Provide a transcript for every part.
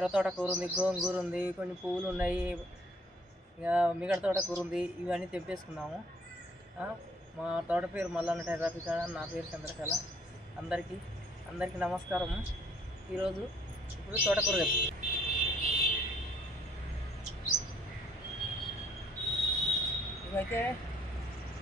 ఎర్ర తోటకూర ఉంది, గోంగూర ఉంది, కొన్ని పువ్వులు ఉన్నాయి, ఇక మిగతా తోటకూర ఉంది. ఇవన్నీ తెంపేసుకున్నాము. మా తోట పేరు మల్లన్న టెర్రపీ కాడ, నా పేరు చంద్రకళ. అందరికీ నమస్కారం. ఈరోజు ఇప్పుడు తోటకూర తెంపు. ఇవైతే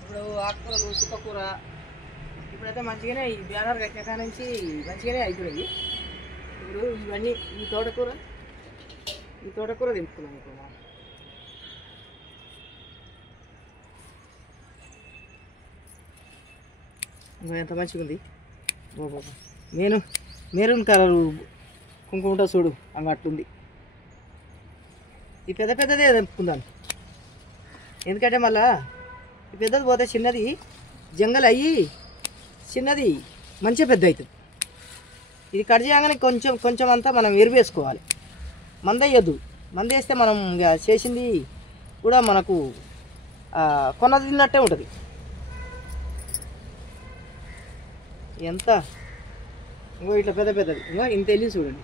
ఇప్పుడు ఆకుకూరలు, చుక్కకూర ఇప్పుడైతే మంచిగానే ఈ బ్యానర్ కట్టిన కాడ నుంచి మంచిగానే అయిపోయినాయి. ఇప్పుడు ఇవన్నీ ఈ తోటకూర తెంపుకున్నాం. ఇప్పుడు ఎంత మంచిగా ఉంది. మెరూన్ కలరు కుంకుమ చూడు అట్లుంది. ఈ పెద్దదే తెంపుకుందాను, ఎందుకంటే మళ్ళా ఈ పెద్దది పోతే చిన్నది జంగల్ అయ్యి చిన్నది మంచిగా పెద్ద అవుతుంది. ఇది కట్ చేయగానే కొంచెం అంతా మనం ఎరువేసుకోవాలి. మందేయద్దు. మందేస్తే మనం ఇక చేసింది కూడా మనకు కొన్నది తిన్నట్టే ఉంటుంది. ఎంత ఇంకో ఇట్లా పెద్దది ఇంకో ఇంత వెళ్ళి చూడండి.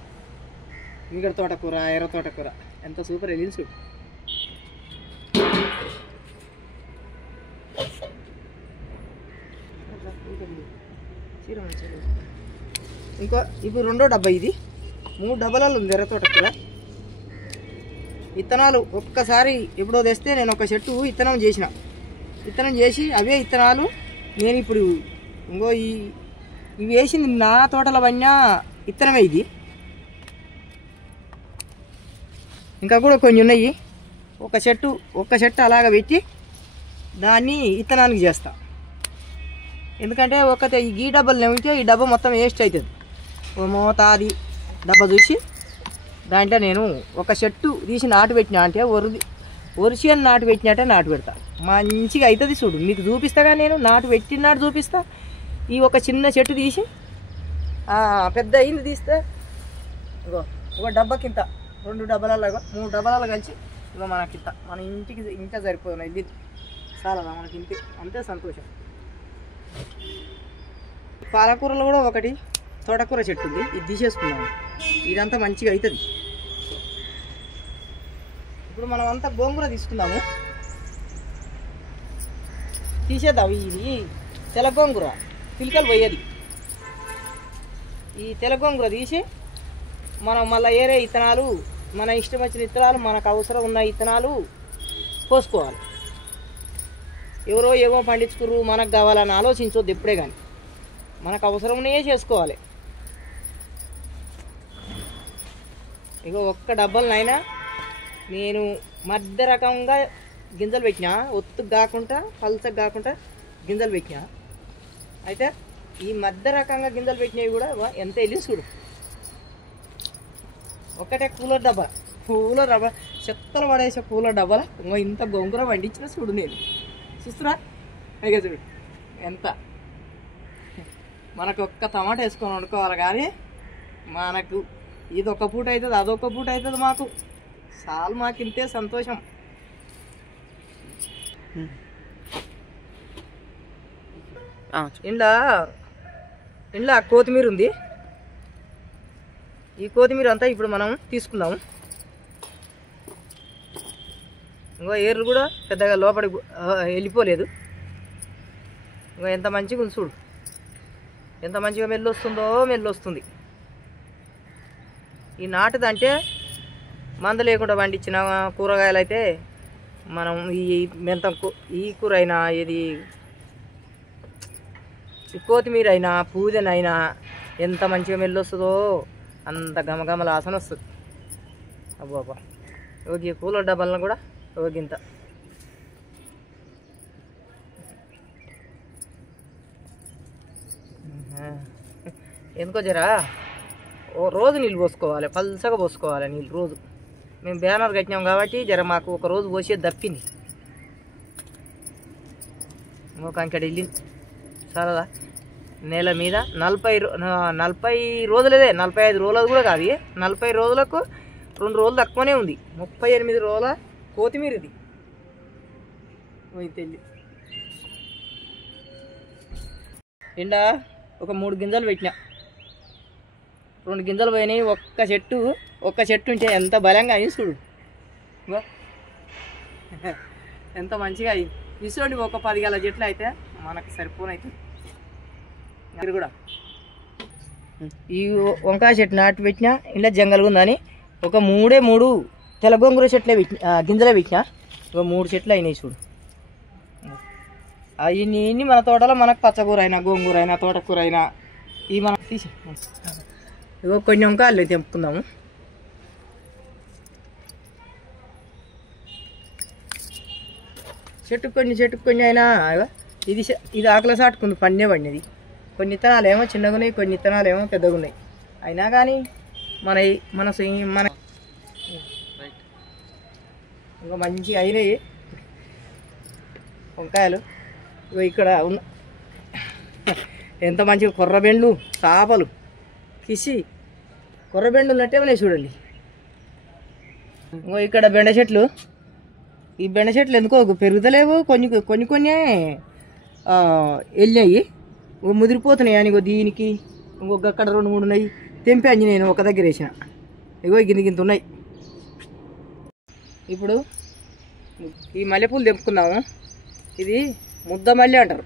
మిగడ తోటకూర, ఎర్ర తోటకూర ఎంత సూపర్ వెళ్ళి చూడు. ఇంకో ఇప్పుడు రెండో డబ్బా, ఇది 3 డబ్బాలలో ఉంది ఎర్ర తోటకూర. విత్తనాలు ఒక్కసారి ఎప్పుడో తెస్తే నేను ఒక చెట్టు విత్తనం చేసి అవే విత్తనాలు నేను ఇప్పుడు ఇంకో ఇవి వేసింది నా తోటలో పడిన విత్తనమే. ఇది ఇంకా కూడా కొన్ని ఉన్నాయి. ఒక చెట్టు అలాగ పెట్టి దాన్ని విత్తనానికి చేస్తా. ఎందుకంటే ఈ గీ డబ్బాలు ఏమిటి, ఈ డబ్బా మొత్తం వేస్ట్ అవుతుంది. మోతాది డబ్బా చూసి దాంట్లో నేను ఒక చెట్టు తీసి నాటు పెట్టినా అంటే ఒరిసియన్ నాటు పెట్టినట్టే నాటు పెడతా. మంచిగా అవుతుంది. చూడు మీకు చూపిస్తాగా, నేను నాటు పెట్టినాడు చూపిస్తా. ఈ ఒక చిన్న చెట్టు తీసి పెద్ద అయింది తీస్తే ఇగో ఒక డబ్బాకింత 2 డబ్బాలలో 3 డబ్బాలలో కలిసి ఇగో మనకింత మన ఇంటికి ఇంకా సరిపోయినాయి. ఇది చాలా మనకి ఇంతే, అంతే సంతోషం. పాలకూరలో కూడా ఒకటి తోటకూర చెట్టు ఉంది, ఇది తీసేసుకున్నాము. ఇదంతా మంచిగా అవుతుంది. ఇప్పుడు మనం అంతా గోంగూర తీసుకుందాము, తీసేద్దాం. ఇది తెల్ల గోంగూర పిలకలు పోయేది. ఈ తెల్ల గోంగూర తీసి మనం మళ్ళీ ఏరే విత్తనాలు, మన ఇష్టం వచ్చిన విత్తనాలు, మనకు అవసరం ఉన్న విత్తనాలు పోసుకోవాలి. ఎవరో ఏమో పండించుకుర్రు మనకు కావాలని ఆలోచించవద్దు ఎప్పుడే కానీ. మనకు అవసరం ఉన్నాయే చేసుకోవాలి. ఇక ఒక్క డబ్బాలనైనా నేను మధ్య రకంగా గింజలు పెట్టినా, ఒత్తుకు కాకుండా పల్చకు కాకుండా గింజలు పెట్టినా. అయితే ఈ మధ్య రకంగా గింజలు పెట్టినవి కూడా ఎంత వెళ్ళి చూడు. ఒక్కటే కూలర్ డబ్బా చెత్తలు పడేసే కూలర్ డబ్బాల ఇంత గోంగూర పండించిన చూడు. నేను చూస్తున్నా ఇక చూడు ఎంత. మనకు ఒక్క టమాటా వేసుకొని వండుకోవాలి కానీ మనకు ఇది ఒక పూట అవుతుంది, అదొక పూట అవుతుంది. మాకు ఇంతే సంతోషం. ఇంట్లో కొత్తిమీర ఉంది. ఈ కొత్తిమీర అంతా ఇప్పుడు మనం తీసుకుందాము. ఇంకో ఏర్లు కూడా పెద్దగా లోపలికి వెళ్ళిపోలేదు. ఇంకో ఎంత మంచిగా ఉంది చూడు, ఎంత మంచిగా మెల్లొస్తుంది. ఈ నాటుదంటే మంద లేకుండా పండించిన కూరగాయలు అయితే మనం ఈ కూర అయినా, ఇది కొత్తిమీర అయినా, పుదీనైనా ఎంత మంచిగా మెల్లొస్తుందో అంత గమగమల ఆసన వస్తుంది. అబ్బా ఓకే. కూలర్ డబ్బాలను కూడా ఓగింత. ఎందుకో జరా రోజు నీళ్ళు పోసుకోవాలి, పల్చగా పోసుకోవాలి నీళ్ళు రోజు. మేము బ్యానర్ కట్టినాం కాబట్టి జర మాకు ఒక రోజు పోసేది తప్పింది. ఒక అంకెడ వెళ్ళింది సరదా. నెల మీద 40 రోజులదే, 45 రోజులు కూడా కాదు. 40 రోజులకు 2 రోజులు తక్కువనే ఉంది. 38 రోజుల కొత్తిమీర ఇది. తెల్లి ఒక 3 గింజలు పెట్టినా, 2 గింజలు పోయినాయి. ఒక్క చెట్టు ఒక్క చెట్టు ఉంటే ఎంత బలంగా అయింది చూడు. ఎంత మంచిగా అయింది. ఇసుండి ఒక 10 గల చెట్లు అయితే మనకి సరిపోనైతే. మీరు కూడా ఈ వంకాయ చెట్టు నాటి పెట్టినా ఇలా జంగల్గా ఉందని ఒక 3 తెల్ల గోంగూర చెట్లే పెట్టిన, గింజలే పెట్టినా. ఒక 3 చెట్లు అయినాయి చూడు. ఇన్ని మన తోటలో మనకు పచ్చకూర అయినా, గోంగూర అయినా, తోటకూర అయినా ఇవి మనం తీసి ఇగో కొన్ని వంకాయలు తెంపుకుందాము. చెట్టుకు కొన్ని అయినా ఇది ఆకుల సాటుకుంది, పండే పండినది. కొన్ని విత్తనాలు ఏమో చిన్నగా ఉన్నాయి, కొన్ని విత్తనాలు ఏమో పెద్దగా ఉన్నాయి. అయినా కానీ మన ఇంకా మంచిగా అయినాయి వంకాయలు. ఇక్కడ ఉన్న ఎంత మంచిగా కొర్రబెండ్లు, చేపలు, కిసి కొర్రబెండ్లు ఉన్నట్టే ఉన్నాయి చూడండి. ఇంకో ఇక్కడ బెండ చెట్లు. ఈ బెండ చెట్లు ఎందుకో పెరుగుతలేవు, కొన్ని వెళ్ళినాయి, ముదిరిపోతున్నాయి. అని దీనికి ఇంకొక అక్కడ 2, 3 ఉన్నాయి. తెంపి అంజి నేను ఒక దగ్గర వేసిన. ఇగో గింత ఉన్నాయి. ఇప్పుడు ఈ మల్లెపూలు తెంపుకున్నాము. ఇది ముద్ద మల్లె అంటారు.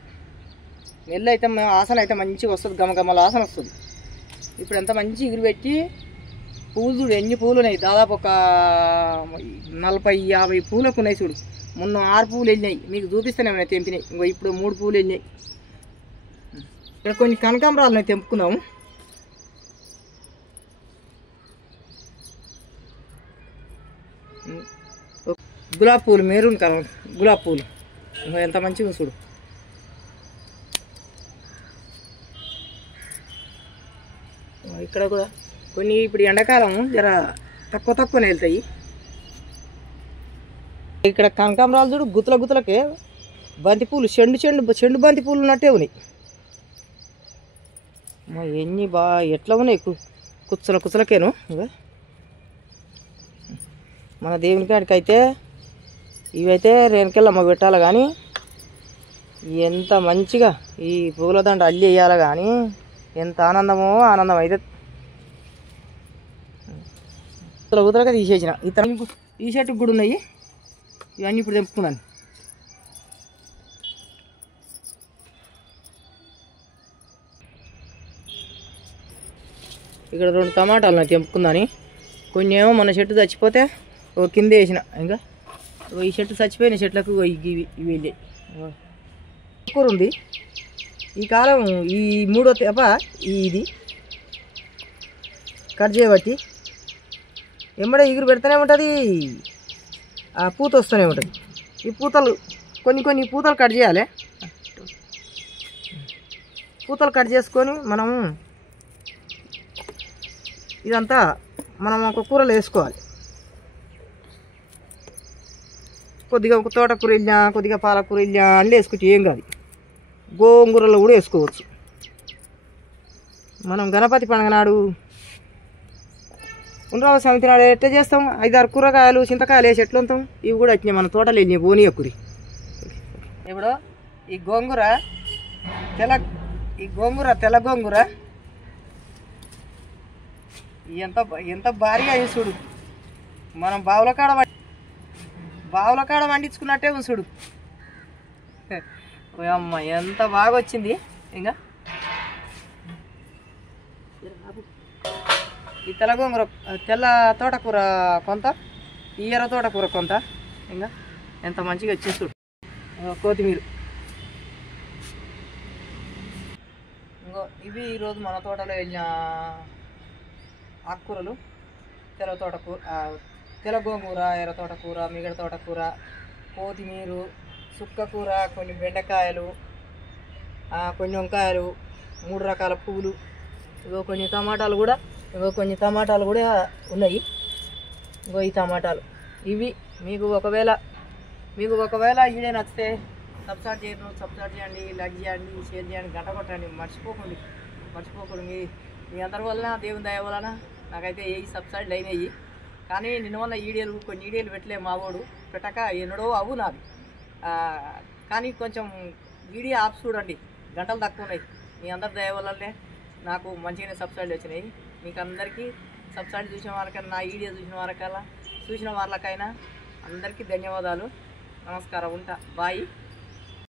మెల్ల అయితే ఆసన అయితే మంచిగా వస్తుంది, గమగమల ఆసన వస్తుంది. ఇప్పుడు ఎంత మంచి ఇగురు పెట్టి పూలు చూడు ఎన్ని పూలు ఉన్నాయి. దాదాపు ఒక 40-50 పూలకు ఉన్నాయి చూడు. మొన్న 6 పూలు వెళ్ళినాయి, మీకు చూపిస్తేనే ఉన్నాయి తెంపినాయి. ఇంకో ఇప్పుడు 3 పూలు వెళ్ళినాయి. ఇక్కడ కొన్ని కనకాంబరాలు ఉన్నాయి, తెంపుకున్నాము. గులాబీ పూలు, మెరూన్ కలర్ గులాబీ పూలు ఎంత మంచిగా చూడు. ఇక్కడ కూడా కొన్ని ఇప్పుడు ఎండాకాలం జర తక్కువనే వెళ్తాయి. ఇక్కడ కనకాంబరాలు చూడు గుత్తులకే బంతి పూలు, చెండు బంతి పూలు ఉన్నట్టే ఉన్నాయి. ఎన్ని ఎట్లా ఉన్నాయి కుచ్చలకేను. మన దేవుని కాడికి అయితే ఇవైతే రేణుకెళ్ళమ్మ పెట్టాలి. కానీ ఎంత మంచిగా ఈ పూలదండ అల్లి వేయాలి. కానీ ఎంత ఆనందం అయితే కుదరగా తీసేసిన. ఈ చెట్టుకు కూడా ఉన్నాయి. ఇవన్నీ ఇప్పుడు తెంపుకున్నాను. ఇక్కడ 2 టమాటాలు నాకు తెంపుకుందని. కొన్ని ఏమో మన చెట్టు చచ్చిపోతే ఓ కింద వేసిన. ఇంకా ఈ చెట్టు చచ్చిపోయిన చెట్లకు ఇవి వెళ్ళాయి. కూర ఉంది ఈ కాలం. ఈ 3వ తెప ఇది కట్ చేయబట్టి ఎమ్మడే ఇగురు పెడుతూనే ఉంటుంది, ఆ పూత వస్తూనే ఉంటుంది. ఈ పూతలు కొన్ని పూతలు కట్ చేయాలి. పూతలు కట్ చేసుకొని మనము ఇదంతా మనం ఒక కూరలో వేసుకోవాలి. కొద్దిగా ఒక తోటకూర వెళ్ళినా, కొద్దిగా పాలకూర వెళ్ళినా అన్నీ వేసుకుంటే ఏం కాదు. గోంగూరలో కూడా వేసుకోవచ్చు. మనం గణపతి పండుగ నాడు, ఉండ్రావ సమితి నాడు ఎట్లా చేస్తాం, 5-6 కూరగాయలు, చింతకాయలు వేసి ఎట్లా ఉంటాం. ఇవి కూడా వచ్చినాయి మన తోటలు వెళ్ళినాయి బోనియకురి. ఇప్పుడు ఈ గోంగూర తెల్ల గోంగూర ఎంత భారీగా అయ్యి చూడు. మనం బావుల కాడ వండించుకున్నట్టే ఉంది చూడు. అమ్మ ఎంత బాగా వచ్చింది. ఇంకా ఈ తెల్ల తోటకూర కొంత, ఈ ఎర్ర తోటకూర కొంత. ఇంకా ఎంత మంచిగా వచ్చింది చూడు. కొత్తిమీర. ఇంకో ఇవి ఈరోజు మన తోటలో వెళ్ళిన ఆకుకూరలు. తెల్ల గోంగూర, ఎర్ర తోటకూర, మిగడ తోటకూర, కొత్తిమీర, సుక్కకూర, కొన్ని బెండకాయలు, కొన్ని వంకాయలు, 3 రకాల పువ్వులు. కొన్ని టమాటాలు కూడా ఉన్నాయి. ఈ టమాటాలు ఇవి మీకు ఒకవేళ వీడియో నచ్చితే సబ్స్క్రైబ్ చేయండి, లైక్ చేయండి, షేర్ చేయండి, గంట కొట్టండి. మర్చిపోకండి. మీ అందరి వలన, దేవుని దయ వలన నాకైతే ఏ సబ్స్క్రైబ్ అయినాయి. కానీ నిన్న వల్ల కొన్ని వీడియోలు పెట్టలే మావోడు, పెట్టక ఎన్నడో అవు నాది. కానీ కొంచెం వీడియో ఆప్స్ చూడండి, గంటలు తక్కువ ఉన్నాయి. మీ అందరి దయ వల్లనే నాకు మంచిగానే సబ్స్క్రైబ్ వచ్చినాయి. మీకు అందరికీ సబ్సిడీ చూసిన వారికైనా నా వీడియో చూసిన వాళ్ళకైనా అందరికీ ధన్యవాదాలు. నమస్కారం. ఉంటా. బాయ్.